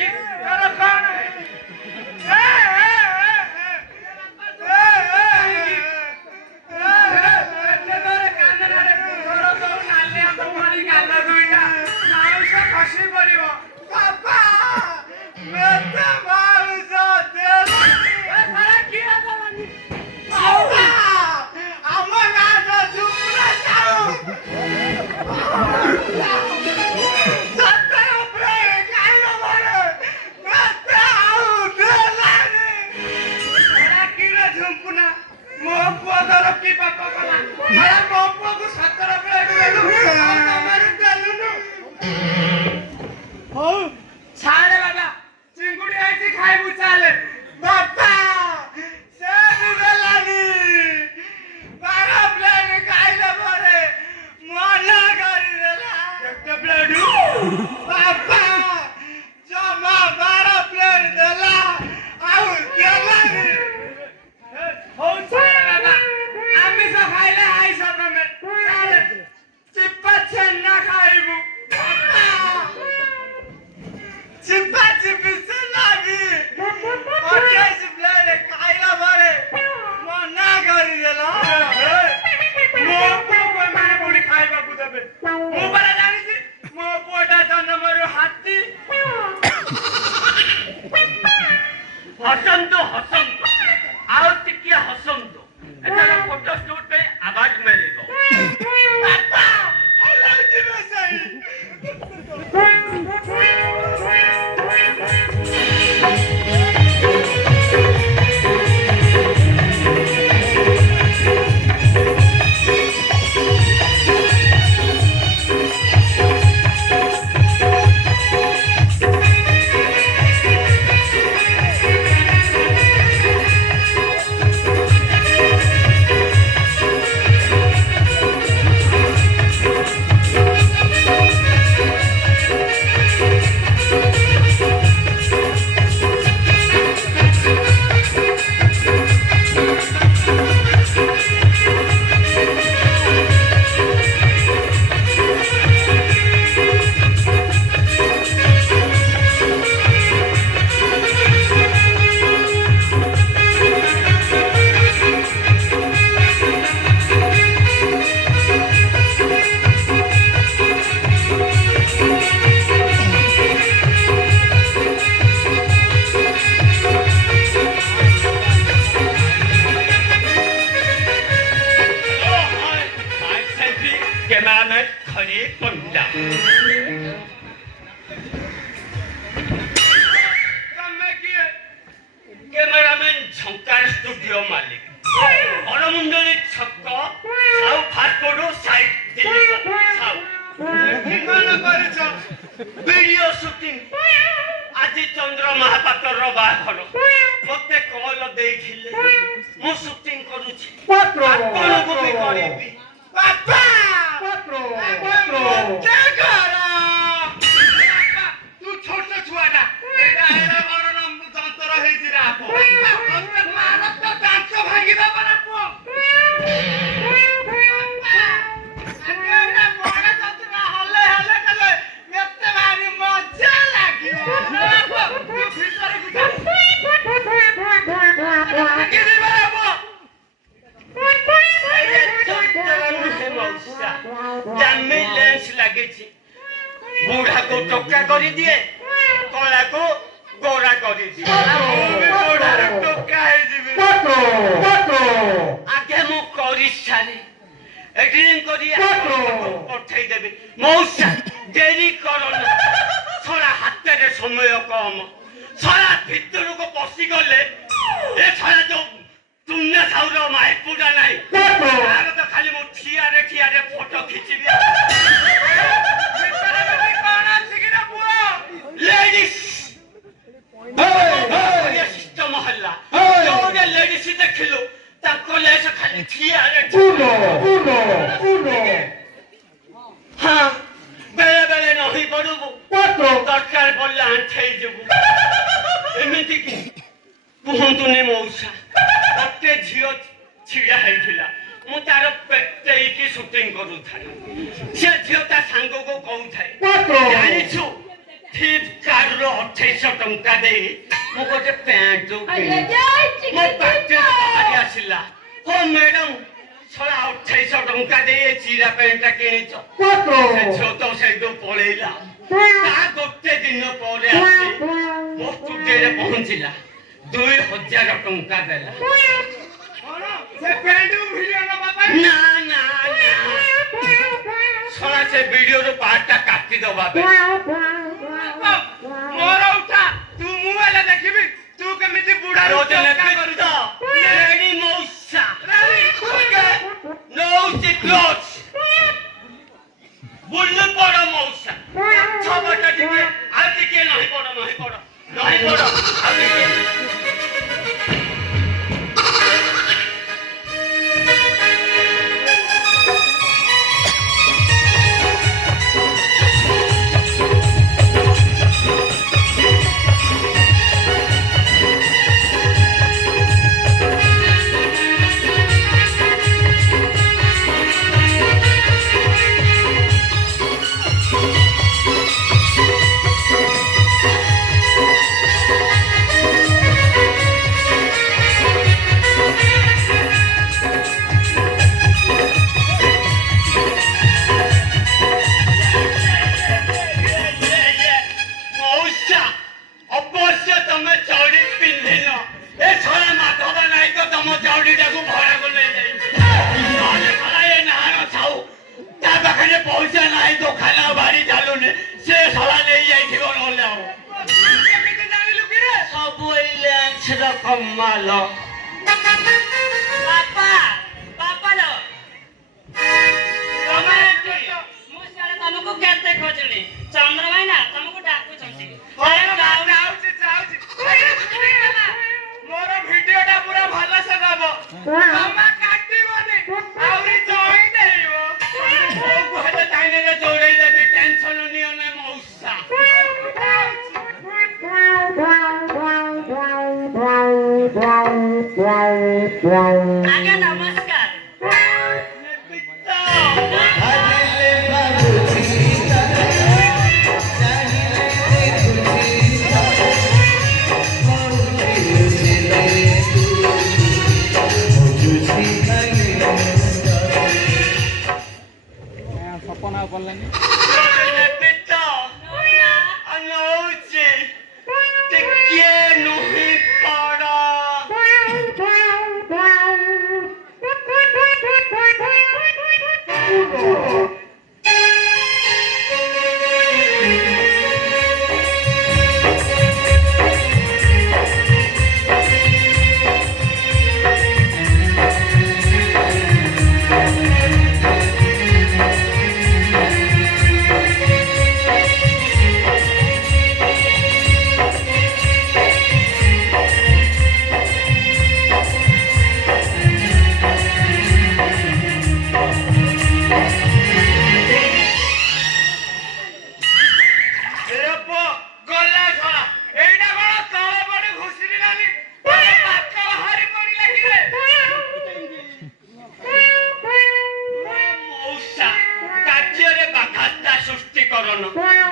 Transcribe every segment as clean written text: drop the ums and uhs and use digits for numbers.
कि तारा कौन है बूढ़ा को टोका कर दिए कला को गोरा कर दिए आगे मु करी सारी एग्रीन करी पठाई देबे मौसा देरी करन छोरा हाथ रे समय कम छोरा भीतर को पसी गले ए छोरा जो तुमने साउरो माई पूरा नहीं आगे तो खाली मु ठिया रे फोटो खींची लेडीज ये सिस्टम मोहल्ला जो लेडीज देखिलो ताको लेस खाली ठिया रे हां बेले बेले नहीं पड़बू दरकार पड़ले आंठेई जबू एमिति की कुहंतुने मौसा अते झियो छिड़ा हैथिला मु तार पेटेई की शूटिंग करू थाला से झियो ता संग ପାଖରୁ 2800 ଟଙ୍କା ଦେଇ ମୁଁ ଗୋଟେ ପ୍ୟାଣ୍ଟ ମୋ ପାଖରେ ଆସିଲା। ହଁ ମ୍ୟାଡାମ ଶଳା 2800 ଟଙ୍କା ଦେଇ ଏ ଚିରା ପ୍ୟାଣ୍ଟଟା କିଣିଛ। ସେ ଝିଅ ତ ସେଇଠୁ ପଳେଇଲା। ତା ଗୋଟେ ଦିନ ପରେ ଆସି ମୋ ସ୍ଟୁଡିଓରେ ପହଞ୍ଚିଲା। 2000 ଟଙ୍କା ଦେଲା। ନା ନା ନା ଶଳା ସେ ଭିଡିଓର ପାର୍ଟଟା କାଟିଦବା ମୋର ଉଠା ତୁ ମୁଁ ହେଲେ ଦେଖିବି ତୁ କେମିତି ବୁଢା କରୁଛ। ମଉସା ନଉଛି କ୍ଲୋଜ ବୁଲି ପଡ ମଉସା ଛବଟା ଟିକେ ଆଉ ଟିକେ ନହିଁ ପଡ ଆଉ ଟିକେ ପଇସା ନାହିଁ ଦୋକାନ ବାଡି ଚାଲୁନି ସେ ଶଳା ନେଇ ଯାଇଥିବ ନହେଲେ ଆଉ କେମିତି ଜାଣିଲୁ କିରେ ସବୁ ଏଇ ଲେନ୍ସର କମାଲ। ବାପା ବାପାଲୋ ମୁଁ ସିଆଡେ ତମକୁ କେତେ ଖୋଜିଲି ଚନ୍ଦ୍ର ଭାଇନା ତମକୁ ଡାକୁଛନ୍ତି। ମୋର ଭିଡିଓଟା ପୁରା ଭଲସେ ଦବ ତମେ କାଟିବନି ଆହୁରି ଜଏନ୍ ହେଇବ। ଦୌଡେଇ ଦେବି ଟେନସନ ନିଅ ନା ମଉସା। ଆଜ୍ଞା ନମସ୍କାର। ସପନା କଲେନି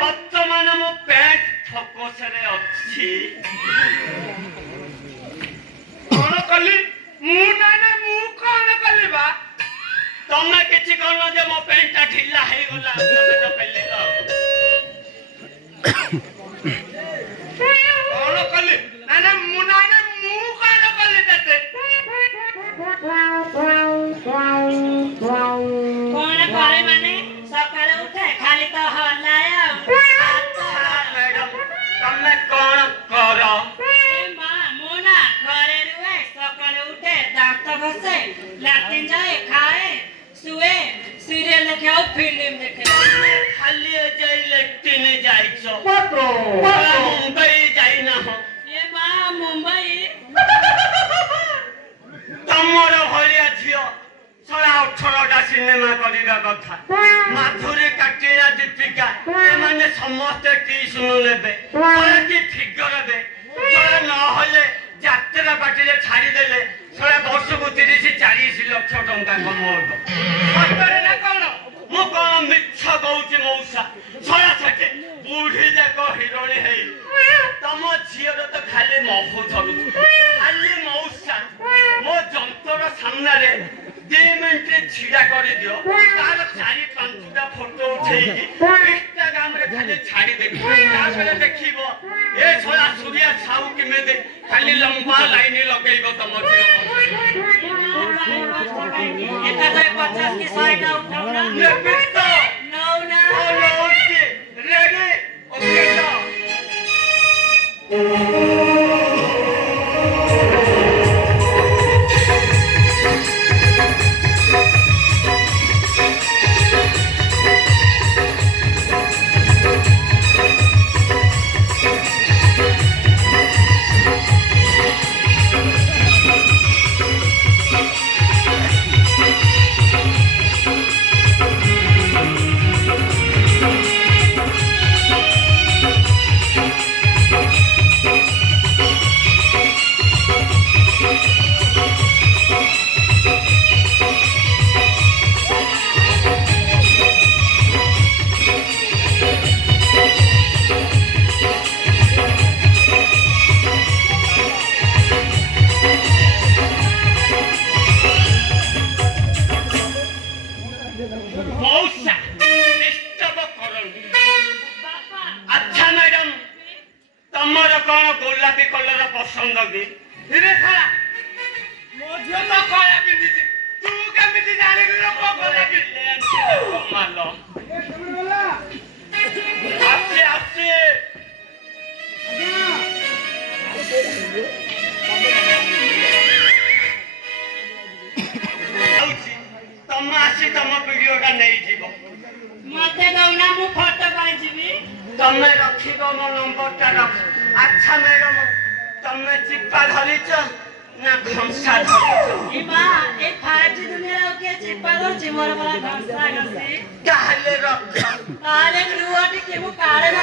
ବର୍ତ୍ତମାନ ମୁଁ ପ୍ୟାଣ୍ଟ ଫୋକସରେ ଅଛି। କଣ କଲି ମୁଁ ନା ମୁଁ କଣ କଲି ବା ତମେ କିଛି କଲ ଯେ ମୋ ପ୍ୟାଣ୍ଟଟା ଢିଲା ହେଇଗଲା। କଣ କଲି ନା ମୁଁ କଣ କଲି ତତେ କଣ କରେ ମାନେ ସକାଳେ ଉଠେ ଖାଲି ତ ହଲାଏ ଆଉ। ମ୍ୟାଡାମ ତମେ କଣ କର? ମା ମୁଁ ନା ଘରେ ରୁହେ ସକାଳେ ଉଠେ ଦାନ୍ତ ଘଷେ ଲାଟ୍ରିନ୍ ଯାଏ ଖାଏ ଶୁଏ ସିରିଏଲ ଦେଖେ ଆଉ ଫିଲ୍ମ ଦେଖେ। ଖାଲି ଯାଇ ଲାଟ୍ରିନ୍ ଯାଇଛ ମୁମ୍ବାଇ ଯାଇନାହ? ଏ ମା ମୁମ୍ବାଇ ତମର ଭଳିଆ ଝିଅ 18ଟା ସିନେମା କରିବା କଥା। ମାଧୁରୀ କାଟିଣା ଦୀପିକା ଏମାନେ ସମସ୍ତେ ଟିଉସନ ନେବେ କି ଫିଗର ହେବେ ନହେଲେ ଯାତ୍ରା ପାଟିରେ ଛାଡିଦେଲେ ବର୍ଷକୁ 30-40 ଲକ୍ଷ ଟଙ୍କା କମଉଛ। ସତରେ ନା କଣ? ମୁଁ କଣ ମିଛ କହୁଛି ମଉସା? ବୁଢୀ ଯାକ ହିରୋଣି ହେଇ ଖାଲି ମହୁ ଧରୁଛୁ ଖାଲି ମଉସା ମୋ ଯନ୍ତ୍ରର ସାମ୍ନାରେ 2 ମିନିଟ୍ ଛିଡ଼ା କରିଦିଅ ତାର 4-5ଟା ଫଟୋ ଉଠେଇକି ଇନଷ୍ଟାଗ୍ରାମରେ ଖାଲି ଛାଡ଼ିଦେବି ତାପରେ ଦେଖିବ ଏ ଛଡ଼ା ସୂର୍ୟା ସାହୁ କେମିତି ଖାଲି ଲମ୍ବା ଲାଇନ ଲଗେଇବ ତମ ଝିଅ ଏକାଥରେ 50 କି 100ଟା ଉଠାଉନା ନେବିତ ନଉନା ନଉଛି ରେଡି ଓକେ ତ ମଉସା ନିଶ୍ଚବ କରନ୍ତୁ ବାପା ଆଚ୍ଛା ମ୍ୟାଡାମ ତମର କଣ ଗୋଲାପୀ କଲର ପସନ୍ଦ କି ରେ ଖରା ମୋ ଝିଅ ତ ଖରା ପିନ୍ଧିଛି ତୁ କେମିତି ଜାଣିଲୁ ରେ ମୋ ଗୋଲାପୀ କମାଲ ଆସେ ଆସେ ତମେ ଆସି ତମ ଭିଡିଓଟା ନେଇଯିବ ମତେ ଦଉନା ମୁଁ ଫଟୋ ପାଇଯିବି ତମେ ରଖିବ ମୋ ନମ୍ବରଟା ରଖ ଆଚ୍ଛା ମ୍ୟାଡାମ ତମେ ଚିପା ଧରିଛ ନା ଖଂସା ଧରିଛ ଏ ମା ଏ 5G ଦୁନିଆରେ ଆଉ କିଏ ଚିପା ଧରୁଛି ମୋର ପରା ଘଷା ଘଷି ତାହେଲେ ରଖ ତାହେଲେ ରୁହ ଟିକେ ମୁଁ କାଳେ ନା